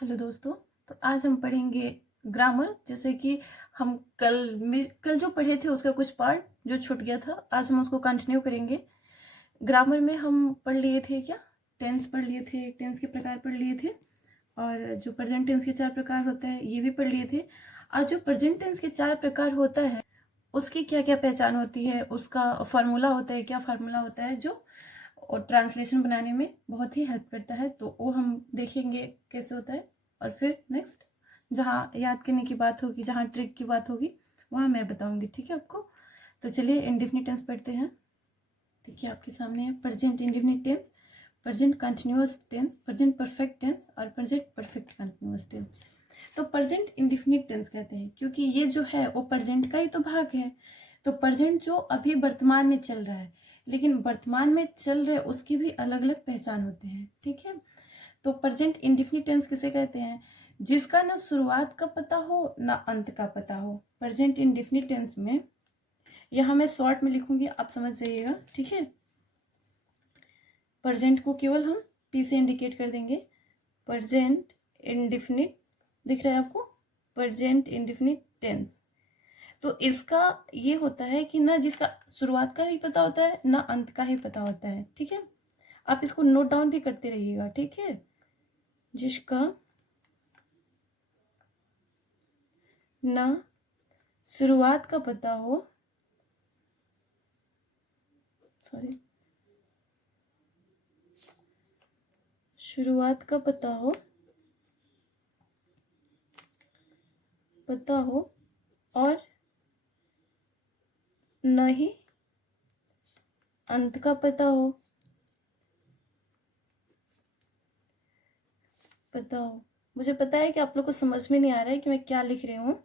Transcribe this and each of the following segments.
Hello दोस्तों। तो आज हम पढ़ेंगे ग्रामर। जैसे कि हम कल जो पढ़े थे उसका कुछ पार्ट जो छूट गया था, आज हम उसको कंटिन्यू करेंगे। ग्रामर में हम पढ़ लिए थे क्या, टेंस पढ़ लिए थे, टेंस के प्रकार पढ़ लिए थे, और जो प्रेजेंट टेंस के 4 प्रकार होता है ये भी पढ़ लिए थे। आज जो प्रेजेंट टेंस के 4 प्रकार होता है उसकी क्या क्या पहचान होती है, उसका फार्मूला होता है, क्या फार्मूला होता है जो और ट्रांसलेशन बनाने में बहुत ही हेल्प करता है, तो वो हम देखेंगे कैसे होता है। और फिर नेक्स्ट जहाँ याद करने की बात होगी, जहाँ ट्रिक की बात होगी वहाँ मैं बताऊंगी, ठीक है आपको। तो चलिए इंडेफिनिट टेंस पढ़ते हैं। देखिए आपके सामने है present indefinite tense, present continuous tense, present perfect tense और प्रेजेंट परफेक्ट कंटिन्यूअस टेंस। तो प्रेजेंट इंडेफिनिट टेंस कहते हैं क्योंकि ये जो है वो प्रेजेंट का ही तो भाग है। तो प्रेजेंट जो अभी वर्तमान में चल रहा है, लेकिन वर्तमान में चल रहे उसकी भी अलग अलग पहचान होते हैं, ठीक है। तो प्रेजेंट इंडेफिनिट टेंस किसे कहते हैं? जिसका ना शुरुआत का पता हो ना अंत का पता हो। प्रेजेंट इंडेफिनिट टेंस में यहाँ मैं शॉर्ट में लिखूंगी, आप समझ जाइएगा, ठीक है। प्रेजेंट को केवल हम पी से इंडिकेट कर देंगे। प्रेजेंट इंडेफिनिट दिख रहा है आपको, प्रेजेंट इंडेफिनिट टेंस। तो इसका ये होता है कि ना जिसका शुरुआत का ही पता होता है ना अंत का ही पता होता है, ठीक है। आप इसको नोट डाउन भी करते रहिएगा, ठीक है। जिसका ना शुरुआत का पता हो, सॉरी, शुरुआत का पता हो और न ही अंत का पता हो, मुझे पता है कि आप लोग को समझ में नहीं आ रहा है कि मैं क्या लिख रही हूँ,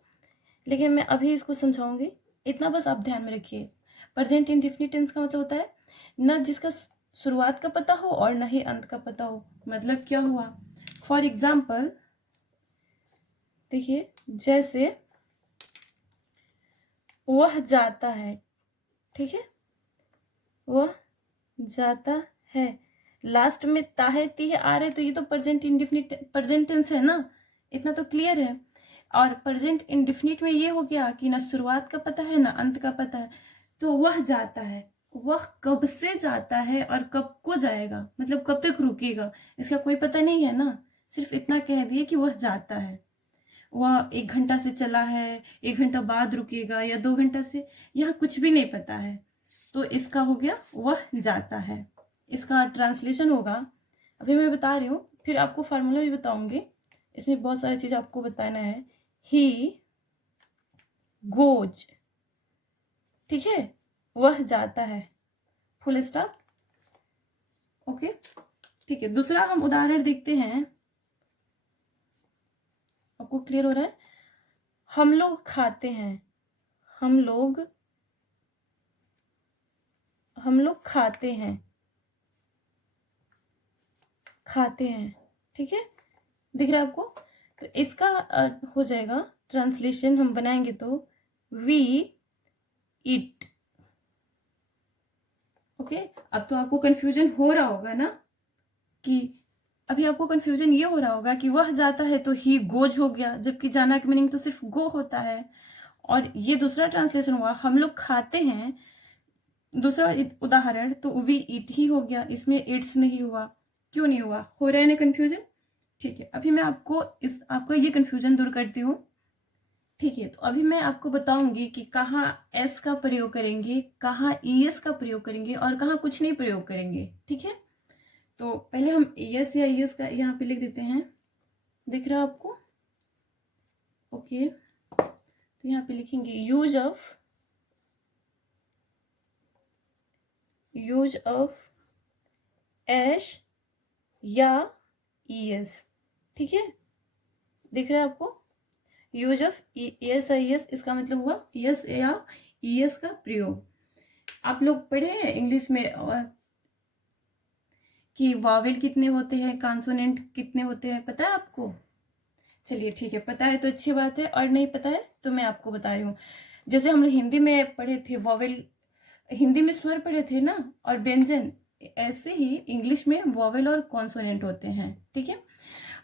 लेकिन मैं अभी इसको समझाऊंगी, इतना बस आप ध्यान में रखिए। प्रेजेंट इंडेफिनिट टेंस का मतलब होता है न जिसका शुरुआत का पता हो और न ही अंत का पता हो। मतलब क्या हुआ, फॉर एग्जाम्पल देखिए, जैसे वह जाता है, ठीक है, वह जाता है, लास्ट में ता है ती है आ रहे, तो ये तो प्रेजेंट इंडेफिनिट प्रेजेंट टेंस है ना, इतना तो क्लियर है। और प्रेजेंट इंडेफिनिट में ये हो गया कि ना शुरुआत का पता है ना अंत का पता है। तो वह जाता है, वह कब से जाता है और कब को जाएगा, मतलब कब तक रुकेगा, इसका कोई पता नहीं है ना। सिर्फ इतना कह दिए कि वह जाता है, वह 1 घंटा से चला है, 1 घंटा बाद रुकेगा या 2 घंटा से, यहाँ कुछ भी नहीं पता है। तो इसका हो गया वह जाता है। इसका ट्रांसलेशन होगा, अभी मैं बता रही हूँ, फिर आपको फार्मूला भी बताऊंगी, इसमें बहुत सारी चीज आपको बताना है। ही गोज, ठीक है, वह जाता है, फुल स्टॉप, ओके, ठीक है। दूसरा हम उदाहरण देखते हैं, आपको क्लियर हो रहा है। हम लोग खाते हैं, हम लोग खाते हैं, ठीक है, दिख रहा है आपको। तो इसका हो जाएगा ट्रांसलेशन, हम बनाएंगे तो वी ईट, ओके। अब तो आपको कंफ्यूजन हो रहा होगा ना, कि अभी आपको कंफ्यूजन ये हो रहा होगा कि वह जाता है तो ही गोज हो गया, जबकि जाना की मीनिंग तो सिर्फ गो होता है। और ये दूसरा ट्रांसलेशन हुआ, हम लोग खाते हैं, दूसरा उदाहरण तो वी ईट ही हो गया, इसमें इट्स नहीं हुआ। क्यों नहीं हुआ, हो रहा है ना कंफ्यूजन, ठीक है। अभी मैं आपको ये कंफ्यूजन दूर करती हूँ, ठीक है। तो अभी मैं आपको बताऊंगी कि कहाँ एस का प्रयोग करेंगे, कहाँ ईएस का प्रयोग करेंगे और कहाँ कुछ नहीं प्रयोग करेंगे, ठीक है। तो पहले हम एस या ईएस का यहाँ पे लिख देते हैं, दिख रहा है आपको, ओके। तो यहाँ पे लिखेंगे यूज ऑफ एश या ईएस, ठीक है, दिख रहा है आपको। यूज ऑफ एस या ईएस, इसका मतलब हुआ यस या ईएस का प्रयोग। आप लोग पढ़े हैं इंग्लिश में और कि वावेल कितने होते हैं, कॉन्सोनेंट कितने होते हैं, पता है आपको? चलिए ठीक है, पता है तो अच्छी बात है, और नहीं पता है तो मैं आपको बता रही हूँ। जैसे हम लोग हिंदी में पढ़े थे वॉवेल, हिंदी में स्वर पढ़े थे ना, और व्यंजन, ऐसे ही इंग्लिश में वॉवेल और कॉन्सोनेंट होते हैं, ठीक है।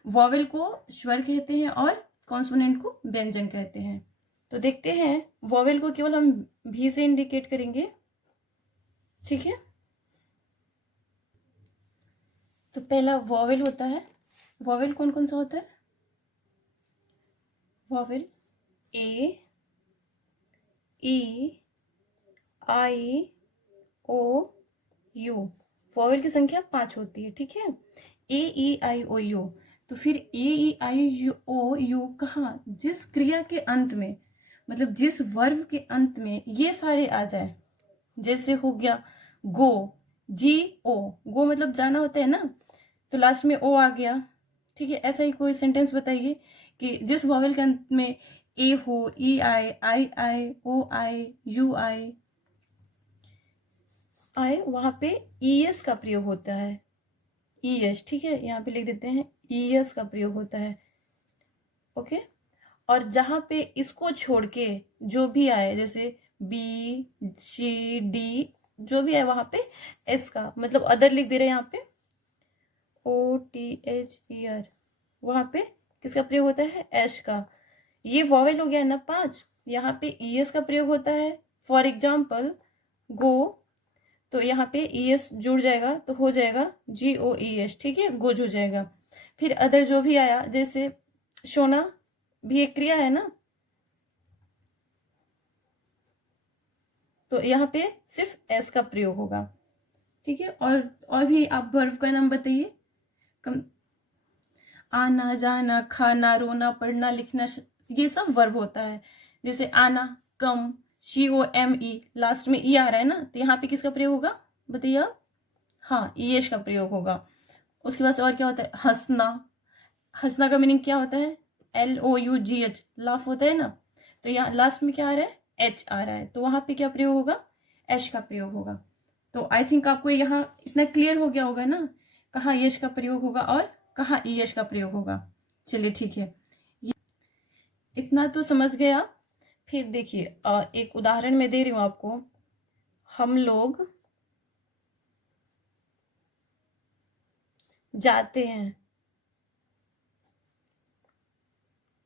वॉवेल को स्वर कहते हैं और कॉन्सोनेंट को व्यंजन कहते हैं। तो देखते हैं, वॉवेल को केवल हम भी से इंडिकेट करेंगे, ठीक है। तो पहला वॉवेल होता है, वॉवेल कौन कौन सा होता है? Vowel A, E, I, O, U. Vowel की संख्या 5 होती है, ठीक है। A, E, I, O, U. तो फिर ए, E, I, you, O, you कहाँ? जिस क्रिया के अंत में, मतलब जिस वर्ब के अंत में ये सारे आ जाए, जैसे हो गया गो, जी ओ, गो मतलब जाना होता है ना, तो लास्ट में ओ आ गया, ठीक है। ऐसा ही कोई सेंटेंस बताइए कि जिस वॉवेल के अंत में ए हो, ई आई, ओ आई, यू आई आए, वहां पे ईएस का प्रयोग होता है, ईएस, ठीक है। यहाँ पे लिख देते हैं ईएस का प्रयोग होता है, ओके। और जहां पे इसको छोड़ के जो भी आए, जैसे बी, सी, डी, जो भी है वहां पे एस का, मतलब अदर लिख दे रहे हैं यहाँ पे, O T H E R, वहां पे किसका प्रयोग होता है? एश का। ये वॉवेल हो गया ना 5, यहाँ पे ईएस का प्रयोग होता है। फॉर एग्जाम्पल गो, तो यहाँ पे ईएस जुड़ जाएगा तो हो जाएगा GOES, ठीक है, गोज हो जाएगा। फिर अदर जो भी आया, जैसे सोना भी एक क्रिया है ना, तो यहाँ पे सिर्फ एस का प्रयोग होगा, ठीक है। और भी आप वर्ब का नाम बताइए। कम, आना, जाना, खाना, रोना, पढ़ना, लिखना, ये सब वर्ब होता है। जैसे आना, कम, COME, लास्ट में ई आ रहा है ना, तो यहाँ पे किसका प्रयोग होगा बताइए आप? हाँ, ईएस का प्रयोग होगा। उसके बाद और क्या होता है? हंसना, हंसना का मीनिंग क्या होता है? LOUGH, लाफ होता है ना, तो यहाँ लास्ट में क्या आ रहा है? एच आ रहा है, तो वहां पे क्या प्रयोग होगा? एश का प्रयोग होगा। तो आई थिंक आपको यहाँ इतना क्लियर हो गया होगा ना, कहाँ यश का प्रयोग होगा और कहाँ ईयश का प्रयोग होगा। चलिए ठीक है, इतना तो समझ गया। फिर देखिए, एक उदाहरण मैं दे रही हूँ आपको। हम लोग जाते हैं,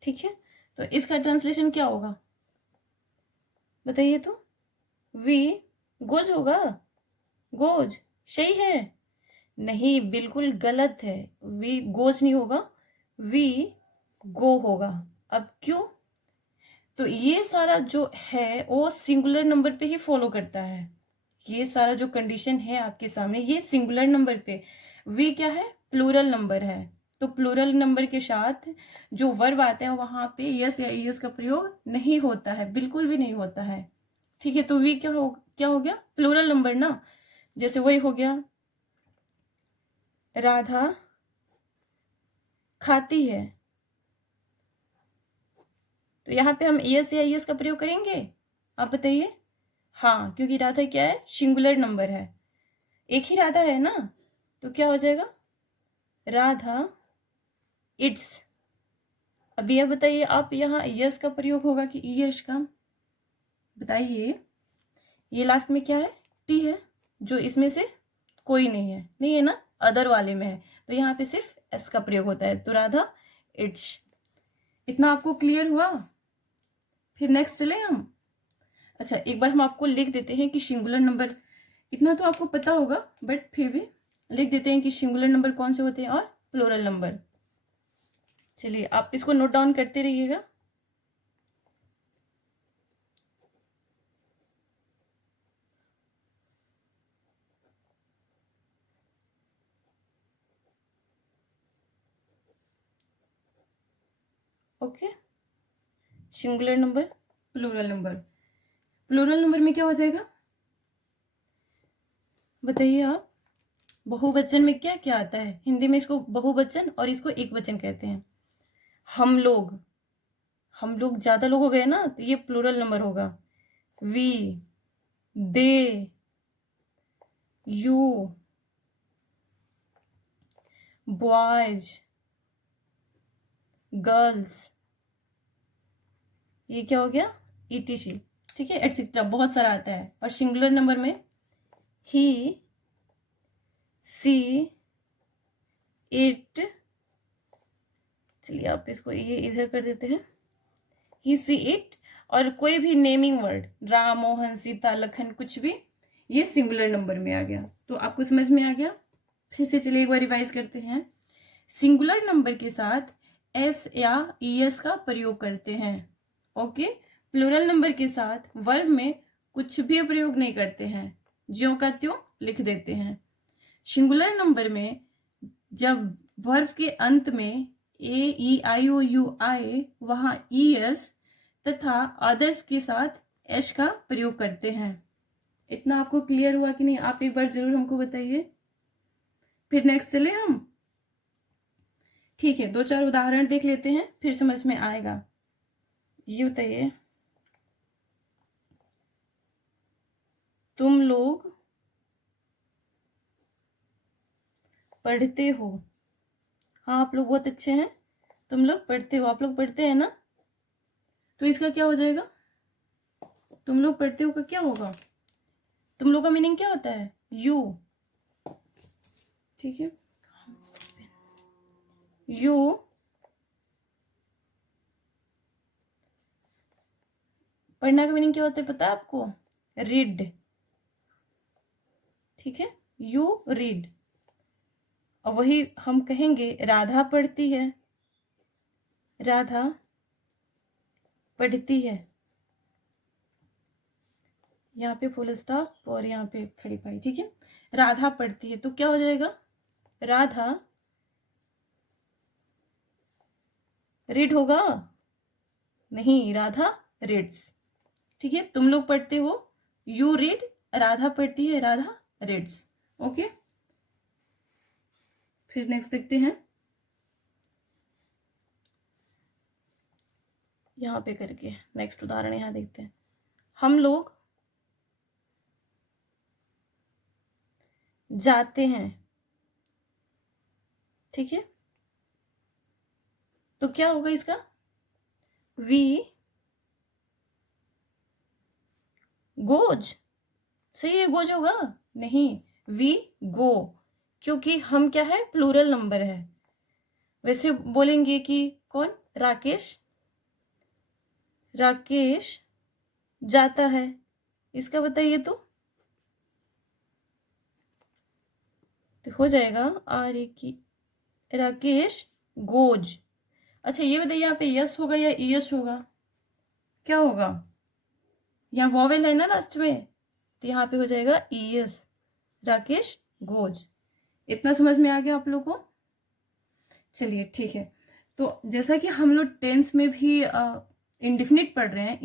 ठीक है, तो इसका ट्रांसलेशन क्या होगा बताइए तो? वी गोज होगा, गोज सही है? नहीं, बिल्कुल गलत है। वी गोज नहीं होगा, वी गो होगा। अब क्यों? तो ये सारा जो है वो सिंगुलर नंबर पे ही फॉलो करता है। ये सारा जो कंडीशन है आपके सामने, ये सिंगुलर नंबर पे, वी क्या है? प्लूरल नंबर है। तो प्लूरल नंबर के साथ जो वर्ब आता है वहां पे यस या ईएस का प्रयोग नहीं होता है, बिल्कुल भी नहीं होता है, ठीक है। तो वी क्या हो गया? प्लूरल नंबर ना, जैसे वही हो गया राधा खाती है, तो यहाँ पे हम ईएस या ईएस का प्रयोग करेंगे? आप बताइए। हाँ, क्योंकि राधा क्या है? सिंगुलर नंबर है, एक ही राधा है ना, तो क्या हो जाएगा? राधा इट्स। अब यह बताइए आप, यहाँ यस का प्रयोग होगा कि ईएस का? बताइए। ये लास्ट में क्या है? टी है, जो इसमें से कोई नहीं है ना, अदर वाले में है, तो यहाँ पे सिर्फ एस का प्रयोग होता है, तो राधा इट्स। इतना आपको क्लियर हुआ? फिर नेक्स्ट चले हम। अच्छा, एक बार हम आपको लिख देते हैं कि सिंगुलर नंबर, इतना तो आपको पता होगा बट फिर भी लिख देते हैं कि सिंगुलर नंबर कौन से होते हैं और प्लूरल नंबर। चलिए आप इसको नोट डाउन करते रहिएगा। Okay, singular number, plural number. Plural number में क्या हो जाएगा बताइए आप? बहुवचन में क्या क्या आता है? हिंदी में इसको बहुवचन और इसको एक वचन कहते हैं। हम लोग, हम लोग ज्यादा लोग हो गए ना, तो ये प्लूरल नंबर होगा। We, they, you, boys, girls, ये क्या हो गया? ETC, ठीक है, एटसेट्रा, बहुत सारा आता है। और सिंगुलर नंबर में ही, सी, इट, चलिए आप इसको ये इधर कर देते हैं, ही सी इट। और कोई भी नेमिंग वर्ड, राम, मोहन, सीता, लखन, कुछ भी, ये सिंगुलर नंबर में आ गया। तो आपको समझ में आ गया। फिर से चलिए एक बार रिवाइज करते हैं। सिंगुलर नंबर के साथ एस या ईएस का प्रयोग करते हैं। ओके। प्लूरल नंबर के साथ वर्ब में कुछ भी प्रयोग नहीं करते हैं, ज्यों का त्यों लिख देते हैं। सिंगुलर नंबर में जब वर्ब के अंत में ए, ई, आई, ओ, यू आए, वहां ईएस तथा अदर्स के साथ एश का प्रयोग करते हैं। इतना आपको क्लियर हुआ कि नहीं? आप एक बार जरूर हमको बताइए, फिर नेक्स्ट चले हम। ठीक है, 2-4 उदाहरण देख लेते हैं, फिर समझ में आएगा। ये बताइए, तुम लोग पढ़ते हो। हाँ, आप लोग बहुत अच्छे हैं। तुम लोग पढ़ते हो, आप लोग पढ़ते हैं ना? तो इसका क्या हो जाएगा? तुम लोग पढ़ते हो का क्या होगा? तुम लोग का मीनिंग क्या होता है? यू। ठीक है, यू पढ़ना का मीनिंग क्या होता है पता है आपको? रीड। ठीक है, यू रीड। और वही हम कहेंगे राधा पढ़ती है, राधा पढ़ती है। यहाँ पे फुल स्टॉप और यहाँ पे खड़ी पाई। ठीक है, राधा पढ़ती है तो क्या हो जाएगा? राधा रीड होगा? नहीं, राधा रीड्स। ठीक है, तुम लोग पढ़ते हो, यू रीड, राधा पढ़ती है, राधा रीड्स। ओके, फिर नेक्स्ट देखते हैं। यहाँ पे करके नेक्स्ट उदाहरण यहाँ देखते हैं। हम लोग जाते हैं। ठीक है, तो क्या होगा इसका? We goes. सही है, गोज होगा? नहीं, वी गो, क्योंकि हम क्या है? प्लूरल नंबर है। वैसे बोलेंगे कि कौन? राकेश, राकेश जाता है। इसका बताइए तो हो जाएगा आर ए की, राकेश गोज। अच्छा ये बताइए, यहाँ पे यस होगा या ईएस होगा? क्या होगा? यहाँ वॉवेल है ना लास्ट में, तो यहाँ पे हो जाएगा ईएस, राकेश गोज। इतना समझ में आ गया आप लोगों को? चलिए ठीक है। तो जैसा कि हम लोग टेंस में भी इंडिफिनिट पढ़ रहे हैं,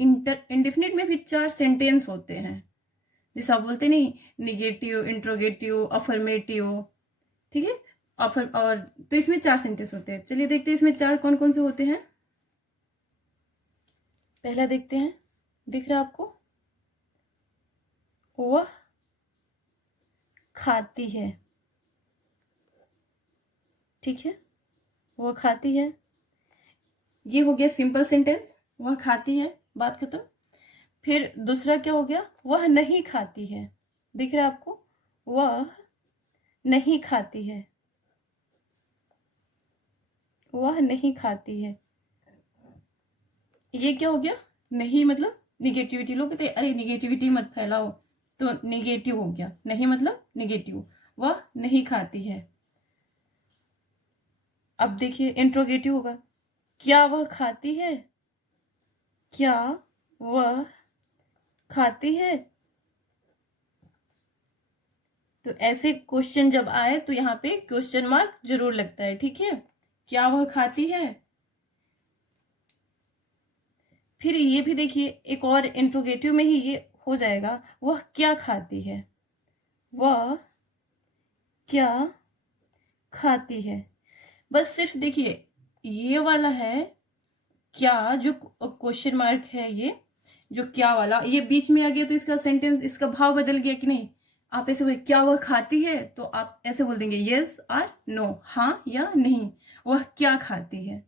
इंडिफिनिट में भी 4 सेंटेंस होते हैं। जैसे आप बोलते नहीं, निगेटिव, इंट्रोगेटिव, अफर्मेटिव। ठीक है, और तो इसमें 4 सेंटेंस होते हैं। चलिए देखते हैं इसमें 4 कौन कौन से होते हैं। पहला देखते हैं, दिख रहा है आपको? वह खाती है। ठीक है, वह खाती है, ये हो गया सिंपल सेंटेंस, वह खाती है, बात खत्म। फिर दूसरा क्या हो गया? वह नहीं खाती है। दिख रहा है आपको? वह नहीं खाती है, वह नहीं खाती है। ये क्या हो गया? नहीं मतलब निगेटिविटी। लोग कहते अरे निगेटिविटी मत फैलाओ, तो निगेटिव हो गया। नहीं मतलब निगेटिव, वह नहीं खाती है। अब देखिए इंट्रोगेटिव होगा, क्या वह खाती है? क्या वह खाती है? तो ऐसे क्वेश्चन जब आए तो यहाँ पे क्वेश्चन मार्क जरूर लगता है। ठीक है, क्या वह खाती है? फिर ये भी देखिए, एक और इंट्रोगेटिव में ही ये हो जाएगा, वह क्या खाती है? वह क्या खाती है? बस सिर्फ देखिए ये वाला है क्या, जो क्वेश्चन मार्क है, ये जो क्या वाला ये बीच में आ गया, तो इसका सेंटेंस, इसका भाव बदल गया कि नहीं? आप ऐसे बोले क्या वह खाती है, तो आप ऐसे बोल देंगे यस और नो, हाँ या नहीं, वह क्या खाती है।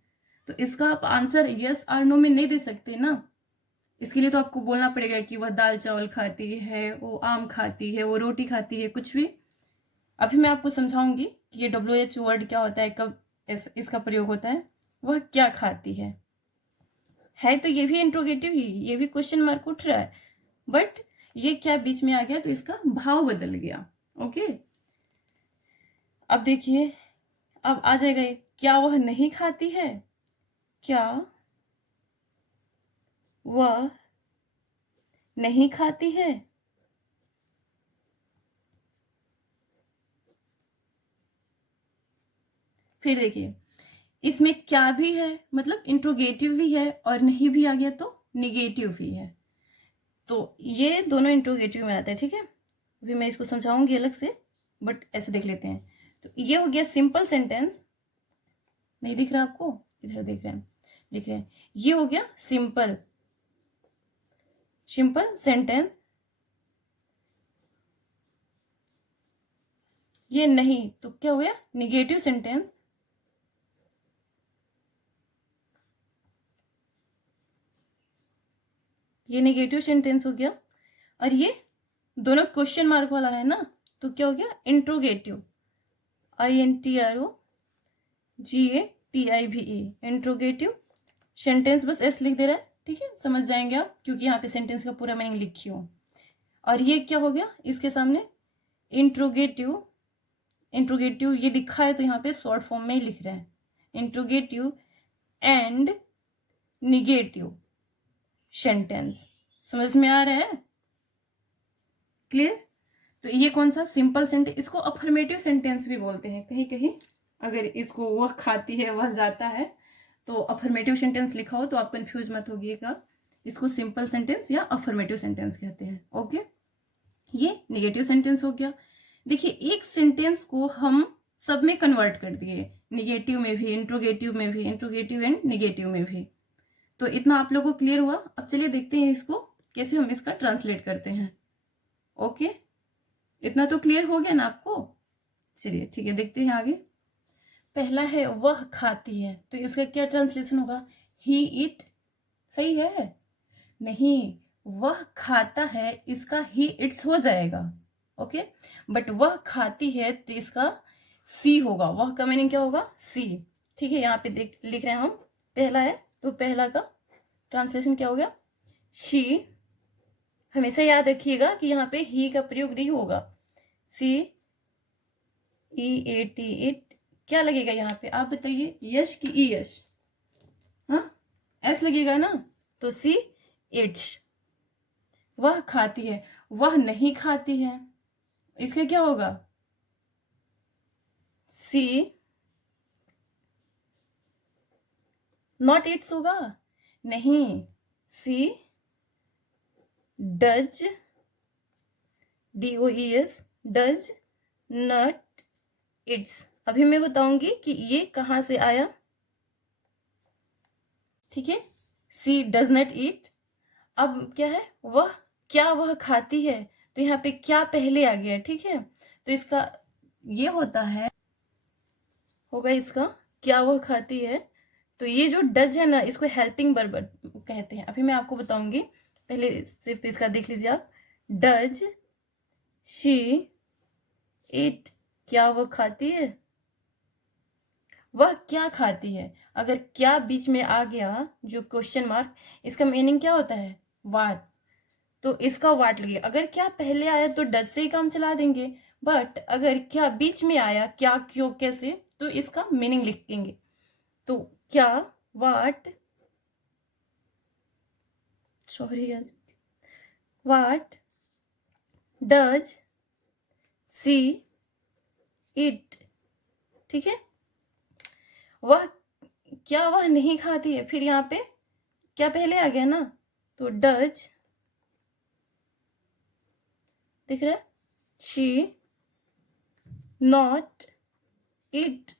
तो इसका आप आंसर यस और नो में नहीं दे सकते ना। इसके लिए तो आपको बोलना पड़ेगा कि वह दाल चावल खाती है, वो आम खाती है, वो रोटी खाती है, कुछ भी। अभी मैं आपको समझाऊंगी कि ये WH वर्ड क्या होता है, कब इसका प्रयोग होता है। वह क्या खाती है तो ये भी इंट्रोगेटिव ही, ये भी क्वेश्चन मार्क उठ रहा है, बट ये क्या बीच में आ गया तो इसका भाव बदल गया। ओके, अब देखिए, अब आ जाएगा ये, क्या वह नहीं खाती है, क्या वह नहीं खाती है। फिर देखिए, इसमें क्या भी है, मतलब इंट्रोगेटिव भी है, और नहीं भी आ गया तो निगेटिव भी है, तो ये दोनों इंट्रोगेटिव में आता है। ठीक है, अभी मैं इसको समझाऊंगी अलग से, बट ऐसे देख लेते हैं। तो ये हो गया सिंपल सेंटेंस, नहीं दिख रहा आपको, इधर देख रहे हैं, दिख रहे हैं, ये हो गया सिंपल सेंटेंस। ये नहीं तो क्या हो गया, निगेटिव सेंटेंस। ये नेगेटिव सेंटेंस हो गया, और ये दोनों क्वेश्चन मार्क वाला है ना, तो क्या हो गया, इंट्रोगेटिव, INTROGATIVE, इंट्रोगेटिव सेंटेंस। बस एस लिख दे रहा है, ठीक है, समझ जाएंगे आप, क्योंकि यहाँ पे सेंटेंस का पूरा मीनिंग लिखी हो। और ये क्या हो गया इसके सामने, इंट्रोगेटिव ये लिखा है तो यहाँ पे शॉर्ट फॉर्म में ही लिख रहे हैं, इंट्रोगेटिव एंड निगेटिव सेंटेंस। समझ में आ रहा है, क्लियर। तो ये कौन सा, सिंपल सेंटेंस, इसको अफर्मेटिव सेंटेंस भी बोलते हैं कहीं कहीं। अगर इसको वह खाती है, वह जाता है, तो अफर्मेटिव सेंटेंस लिखा हो तो आप कंफ्यूज मत होगिएगा, इसको सिंपल सेंटेंस या अफर्मेटिव सेंटेंस कहते हैं। ओके, ये नेगेटिव सेंटेंस हो गया। देखिए, एक सेंटेंस को हम सब में कन्वर्ट कर दिए, निगेटिव में भी, इंट्रोगेटिव में भी, इंट्रोगेटिव एंड निगेटिव में भी। तो इतना आप लोगों को क्लियर हुआ। अब चलिए देखते हैं इसको कैसे हम इसका ट्रांसलेट करते हैं। ओके, इतना तो क्लियर हो गया ना आपको। चलिए ठीक है, देखते हैं आगे। पहला है वह खाती है, तो इसका क्या ट्रांसलेशन होगा, ही इट। सही है, नहीं, वह खाता है, इसका ही इट्स हो जाएगा। ओके, बट वह खाती है तो इसका सी होगा, वह का मीनिंग क्या होगा, सी। ठीक है, यहाँ पे देख लिख रहे हैं हम, पहला है तो पहला का ट्रांसलेशन क्या हो गया, शी। हमेशा याद रखिएगा कि यहाँ पे ही का प्रयोग नहीं होगा, CEAT, इट क्या लगेगा यहाँ पे, आप बताइए, यश की ई यश, हाँ एस लगेगा ना, तो सी इट्स। वह खाती है, वह नहीं खाती है, इसका क्या होगा, सी नॉट इट्स होगा, नहीं, she does, DOES, does not its. अभी मैं बताऊंगी कि ये कहां से आया। ठीक है, सी डज नॉट ईट। अब क्या है, वह क्या वह खाती है, तो यहाँ पे क्या पहले आ गया। ठीक है, तो इसका ये होता है, होगा इसका क्या वह खाती है, तो ये जो डज है ना, इसको हेल्पिंग वर्ब कहते हैं। अभी मैं आपको बताऊंगी, पहले सिर्फ इसका देख लीजिए आप, डज शी इट, क्या वह खाती है, वह क्या खाती है। अगर क्या बीच में आ गया जो क्वेश्चन मार्क, इसका मीनिंग क्या होता है, वाट, तो इसका वाट लगे। अगर क्या पहले आया तो डज से ही काम चला देंगे, बट अगर क्या बीच में आया, क्या क्यों कैसे, तो इसका मीनिंग लिखेंगे। तो क्या what, sorry, what does she eat. ठीक है, वह क्या वह नहीं खाती है, फिर यहाँ पे क्या पहले आ गया ना, तो डज, दिख रहा है, शी नॉट इट।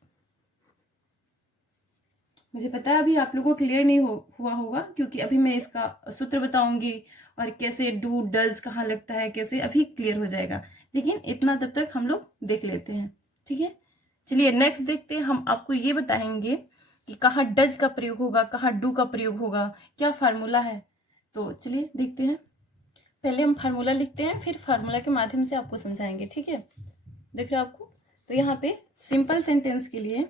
मुझे पता है अभी आप लोगों को क्लियर नहीं हुआ होगा, क्योंकि अभी मैं इसका सूत्र बताऊंगी और कैसे डू डज कहाँ लगता है, कैसे, अभी क्लियर हो जाएगा, लेकिन इतना तब तक हम लोग देख लेते हैं। ठीक है, चलिए नेक्स्ट देखते हैं। हम आपको ये बताएंगे कि कहाँ डज का प्रयोग होगा, कहाँ डू का प्रयोग होगा, क्या फार्मूला है। तो चलिए देखते हैं, पहले हम फार्मूला लिखते हैं, फिर फार्मूला के माध्यम से आपको समझाएंगे। ठीक है, देख रहे हो आपको, तो यहाँ पे सिंपल सेंटेंस के लिए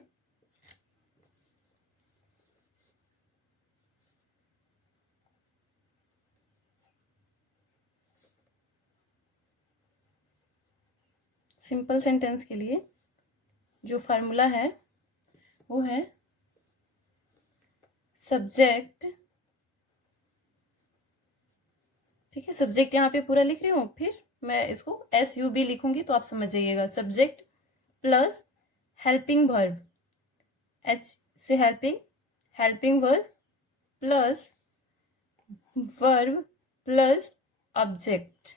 सिंपल सेंटेंस के लिए जो फार्मूला है वो है सब्जेक्ट, ठीक है, सब्जेक्ट यहाँ पे पूरा लिख रही हूँ, फिर मैं इसको SUB लिखूंगी तो आप समझ जाइएगा। Subject plus helping verb, H से helping, helping verb plus verb plus object,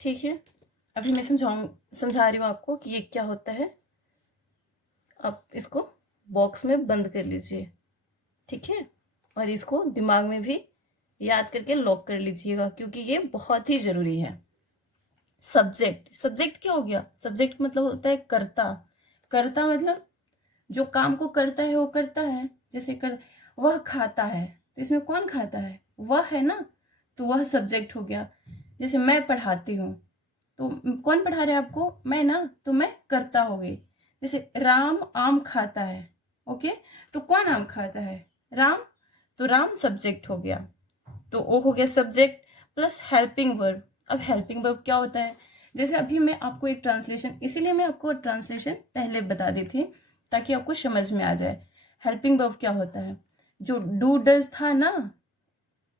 ठीक है। अभी मैं समझा रही हूँ आपको कि ये क्या होता है। आप इसको बॉक्स में बंद कर लीजिए, ठीक है, और इसको दिमाग में भी याद करके लॉक कर लीजिएगा क्योंकि ये बहुत ही जरूरी है। सब्जेक्ट, सब्जेक्ट क्या हो गया? सब्जेक्ट मतलब होता है कर्ता। कर्ता मतलब जो काम को करता है वो करता है। जैसे वह खाता है, तो इसमें कौन खाता है? वह है ना, तो वह सब्जेक्ट हो गया। जैसे मैं पढ़ाती हूँ, तो कौन पढ़ा रहा है आपको? मैं ना, तो मैं कर्ता हो गई। जैसे राम आम खाता है, ओके, तो कौन आम खाता है? राम, तो राम सब्जेक्ट हो गया। तो वो हो गया सब्जेक्ट प्लस हेल्पिंग वर्ब। अब हेल्पिंग वर्ब क्या होता है? जैसे अभी मैं आपको एक ट्रांसलेशन, इसीलिए मैं आपको ट्रांसलेशन पहले बता दी थी ताकि आपको समझ में आ जाए। हेल्पिंग वर्ब क्या होता है? जो डू डज था ना,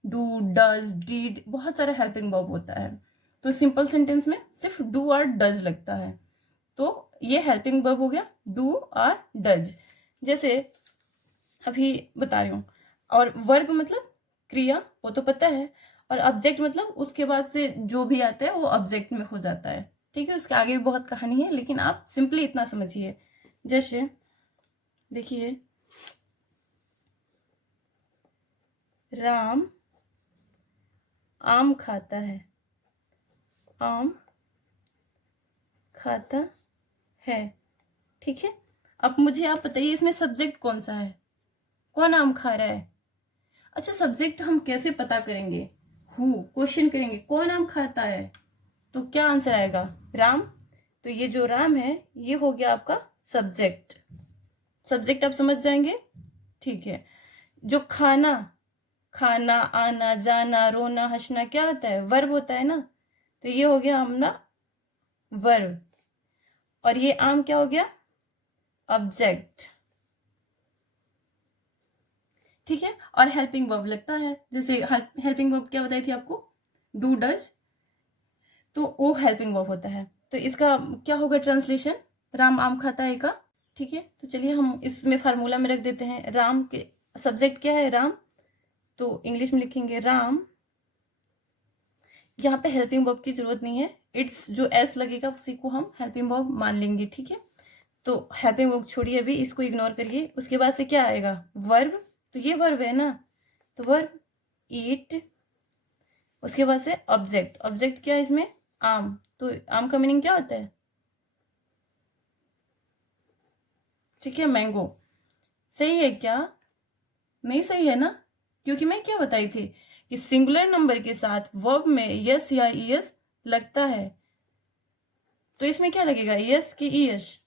डू डज डीड, बहुत सारा हेल्पिंग वर्ब होता है। तो सिंपल सेंटेंस में सिर्फ डू और डज लगता है, तो ये हेल्पिंग वर्ब हो गया, डू और डज। जैसे अभी बता रही हूँ। और वर्ब मतलब क्रिया, वो तो पता है, और ऑब्जेक्ट मतलब उसके बाद से जो भी आता है वो ऑब्जेक्ट में हो जाता है, ठीक है। उसके आगे भी बहुत कहानी है, लेकिन आप सिंपली इतना समझिए। जैसे देखिए, राम आम खाता है, आम खाता है, ठीक है। अब मुझे आप बताइए इसमें सब्जेक्ट कौन सा है? कौन आम खा रहा है? अच्छा, सब्जेक्ट हम कैसे पता करेंगे? क्वेश्चन करेंगे कौन आम खाता है, तो क्या आंसर आएगा? राम। तो ये जो राम है ये हो गया आपका सब्जेक्ट। सब्जेक्ट आप समझ जाएंगे, ठीक है। जो खाना, खाना, आना, जाना, रोना, हंसना क्या होता है? वर्ब होता है ना, तो ये हो गया हमारा वर्ब। और ये आम क्या हो गया? ऑब्जेक्ट, ठीक है। और हेल्पिंग वर्ब लगता है, जैसे हेल्पिंग वर्ब क्या बताई थी आपको? डू डज, तो वो हेल्पिंग वर्ब होता है। तो इसका क्या होगा ट्रांसलेशन? राम आम खाता है का, ठीक है। तो चलिए हम इसमें फार्मूला में रख देते हैं। राम के सब्जेक्ट क्या है? राम, तो इंग्लिश में लिखेंगे राम। यहाँ पे हेल्पिंग वर्ब की जरूरत नहीं है, इट्स जो एस लगेगा उसी को हम हेल्पिंग वर्ब मान लेंगे, ठीक है। तो हेल्पिंग वर्ब छोड़िए, अभी इसको इग्नोर करिए। उसके बाद से क्या आएगा? वर्ब, तो ये वर्ब है ना, तो वर्ब ईट। उसके बाद से ऑब्जेक्ट, ऑब्जेक्ट क्या है इसमें? आम, तो आम का मीनिंग क्या होता है? ठीक है, मैंगो। सही है क्या? नहीं सही है ना, क्योंकि मैं क्या बताई थी कि सिंगुलर नंबर के साथ वर्ब में यस या ईएस लगता है। तो इसमें क्या लगेगा? यस की ईएस?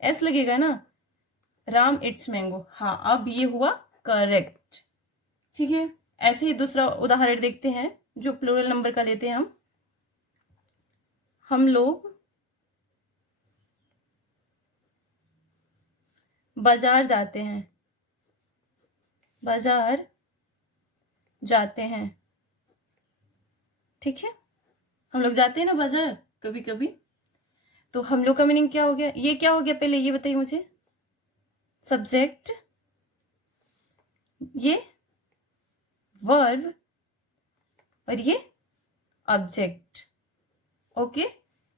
एस लगेगा ना। राम इट्स मैंगो, हाँ, अब ये हुआ करेक्ट, ठीक है। ऐसे ही दूसरा उदाहरण देखते हैं जो प्लूरल नंबर का लेते हैं। हम लोग बाजार जाते हैं, बाजार जाते हैं, ठीक है। हम लोग जाते हैं ना बाजार कभी कभी, तो हम लोग का मीनिंग क्या हो गया? ये क्या हो गया पहले ये बताइए मुझे? सब्जेक्ट, ये वर्ब, और ये ऑब्जेक्ट, ओके।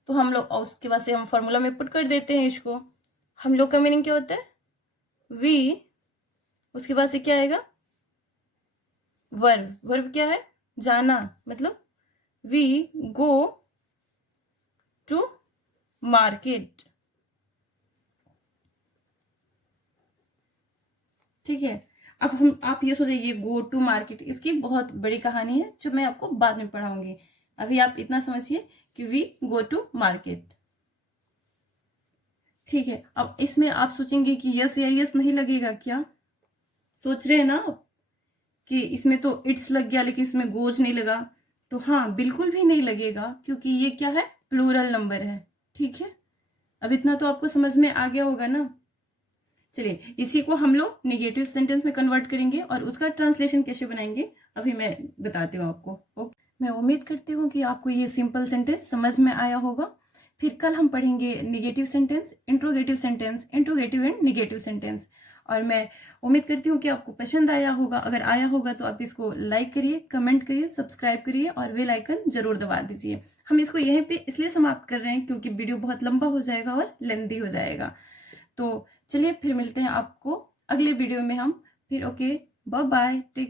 तो हम लोग उसके बाद से हम फॉर्मूला में पुट कर देते हैं इसको। हम लोग का मीनिंग क्या होता है? वी, उसके बाद से क्या आएगा? वर्ब, वर्ब क्या है? जाना, मतलब वी गो टू मार्केट, ठीक है। अब आप ये सोचिए, ये गो टू मार्केट, इसकी बहुत बड़ी कहानी है जो मैं आपको बाद में पढ़ाऊंगी। अभी आप इतना समझिए कि वी गो टू मार्केट, ठीक है। अब इसमें आप सोचेंगे कि यस या यस नहीं लगेगा क्या? सोच रहे हैं ना आप कि इसमें तो इट्स लग गया लेकिन इसमें गोज नहीं लगा, तो हाँ, बिल्कुल भी नहीं लगेगा क्योंकि ये क्या है? प्लूरल नंबर है। ठीक है, अब इतना तो आपको समझ में आ गया होगा ना। चलिए, इसी को हम लोग नेगेटिव सेंटेंस में कन्वर्ट करेंगे और उसका ट्रांसलेशन कैसे बनाएंगे अभी मैं बताती हूँ आपको। ओके, मैं उम्मीद करती हूँ कि आपको ये सिंपल सेंटेंस समझ में आया होगा। फिर कल हम पढ़ेंगे negative sentence, interrogative and negative sentence. और मैं उम्मीद करती हूँ कि आपको पसंद आया होगा। अगर आया होगा तो आप इसको लाइक करिए, कमेंट करिए, सब्सक्राइब करिए और बेल आइकन जरूर दबा दीजिए। हम इसको यहीं पे इसलिए समाप्त कर रहे हैं क्योंकि वीडियो बहुत लंबा हो जाएगा और लेंथी हो जाएगा। तो चलिए फिर मिलते हैं आपको अगले वीडियो में हम फिर। Okay, bye bye, take